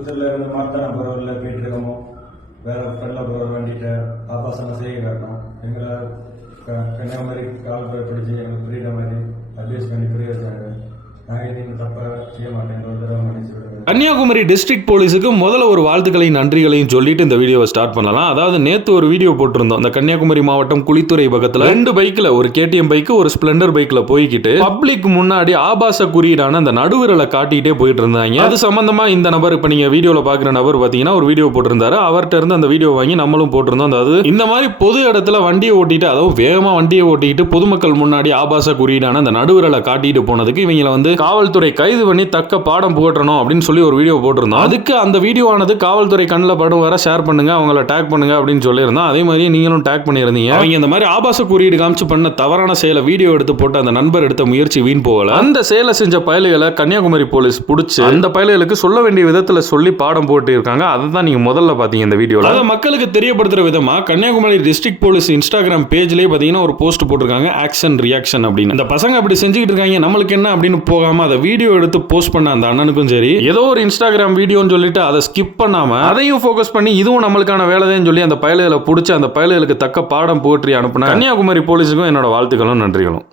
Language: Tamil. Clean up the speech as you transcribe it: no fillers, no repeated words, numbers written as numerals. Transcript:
இருந்து மாத்தான போறவர்ல போயிட்டு இருக்கோமோ வேற ஃப்ரெண்ட்ல போற வேண்டிட்டு ஆபாசமா செய்ய காட்டணும் எங்களை கன்னியாகுமரி காவல்துறை படிச்சு எங்களுக்கு புரியுற மாதிரி அட்வைஸ் பண்ணி புரிய வச்சாங்க. நாங்கள் இது தப்பா செய்ய மாட்டேன், ஒரு தடவை மன்னிச்சு விடுங்க. கன்னியாகுமரி டிஸ்ட்ரிக்ட் போலீஸுக்கு முதல்ல ஒரு வாழ்த்துக்களையும் நன்றிகளையும் சொல்லிட்டு இந்த வீடியோவை ஸ்டார்ட் பண்ணலாம். அதாவது நேற்று ஒரு வீடியோ போட்டிருந்தோம். இந்த கன்னியாகுமரி மாவட்டம் குளித்துறை பக்கத்தில் 2 பைக்கில், ஒரு KTM பைக்கு ஒரு ஸ்பிளெண்டர் பைக்கில் போய்கிட்டு பப்ளிக் முன்னாடி ஆபாச குறியீடான அந்த நடுவிரலை காட்டிகிட்டே போயிட்டு இருந்தாங்க. அது சம்பந்தமா இந்த நபர், இப்போ நீங்க வீடியோவில் பார்க்குற நபர் பார்த்தீங்கன்னா ஒரு வீடியோ போட்டிருந்தாரு. அவர்கிட்ட இருந்து அந்த வீடியோ வாங்கி நம்மளும் போட்டிருந்தோம். அதாவது இந்த மாதிரி பொது இடத்துல வண்டியை ஓட்டிட்டு, அதாவது வேகமாக வண்டியை ஓட்டிட்டு பொதுமக்கள் முன்னாடி ஆபாச குறியீடான அந்த நடுவிரலை காட்டிட்டு போனதுக்கு இவங்களை வந்து காவல்துறை கைது பண்ணி தக்க பாடம் புகட்டணும் அப்படின்னு சொல்லி ஒரு வீடியோ போட்டிருந்தோம். அதுக்கு அந்த வீடியோவானது காவல்துறை கண்ணில் படும் வர ஷேர் பண்ணுங்க, அவங்கள டேக் பண்ணுங்க அப்படின்னு சொல்லியிருந்தோம். அதே மாதிரி நீங்களும் டேக் பண்ணியிருந்தீங்க. அவங்க இந்த மாதிரி ஆபாச குறியீடு காமிச்சு பண்ண தவறான செயலை வீடியோ எடுத்து போட்டு அந்த நண்பர் எடுத்த முயற்சி வீண் போகல. அந்த செயலை செஞ்ச பயலுகளை கன்னியாகுமரி போலீஸ் பிடிச்சி அந்த பயலுகளுக்கு சொல்ல வேண்டிய விதத்துல சொல்லி பாடம் போட்டு இருக்காங்க. அதை தான் நீங்க முதல்ல பாத்தீங்க இந்த வீடியோல. அதை மக்களுக்கு தெரியப்படுத்துற விதமா கன்னியாகுமரி டிஸ்ட்ரிக்ட் போலீஸ் இன்ஸ்டாகிராம் பேஜ்லயே பாத்தீங்கன்னா ஒரு போஸ்ட் போட்டிருக்காங்க, ஆக்ஷன் ரியாக்ஷன் அப்படின்னு. இந்த பசங்க அப்படி செஞ்சுக்கிட்டு இருக்காங்க, நம்மளுக்கு என்ன அப்படின்னு போகாம அதை வீடியோ எடுத்து போஸ்ட் பண்ண அந்த அண்ணனுக்கும் சரி, ஏதோ ஒரு இன்ஸ்டாகிராம் வீடியோன்னு சொல்லிட்டு அதை ஸ்கிப் பண்ணாம அதையும் ஃபோக்கஸ் பண்ணி இதுவும் நம்மளுக்கான வேலைதான் சொல்லி அந்த பயலுகளை பிடிச்சி அந்த பயலுகளுக்கு தக்க பாடம் போற்றி அனுப்புன கன்னியாகுமரி போலீஸுக்கும் என்னோட வாழ்த்துக்களும் நன்றிகளும்.